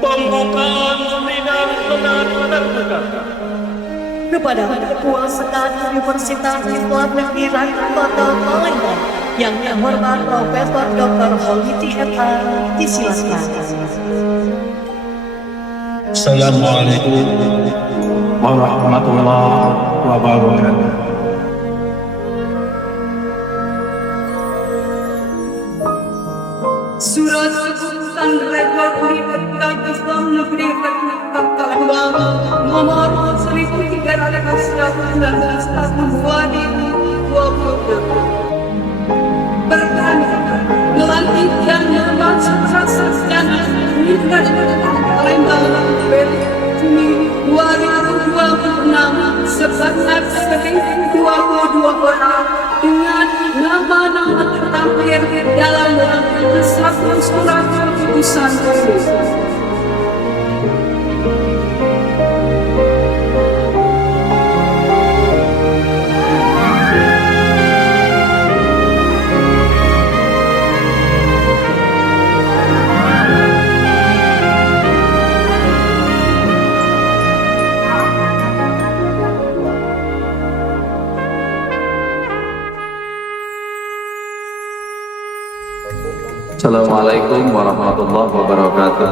Pembukaan sidang senat terbuka kepada Ketua Senat Universitas Islam Negeri Rakyat Kota Palembang yang terhormat Profesor Dr. Holidi FH, disilakan. Assalamualaikum warahmatullahi wabarakatuh. Surat Keputusan Rektor Universitas Islam Negeri Rakyat Kota Palembang nomor 1319 tahun 2020 bertanya melantik dan memasuk sarjana Universitas Palembang Juni 2026 sebanyak 1.022 orang dengan nama-nama tertampil dalam satu surat keputusan ini. Assalamualaikum warahmatullahi wabarakatuh.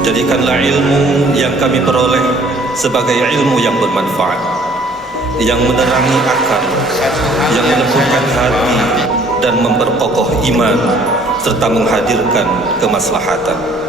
Jadikanlah ilmu yang kami peroleh sebagai ilmu yang bermanfaat, yang menerangi akal, yang melembutkan hati dan memperkokoh iman serta menghadirkan kemaslahatan.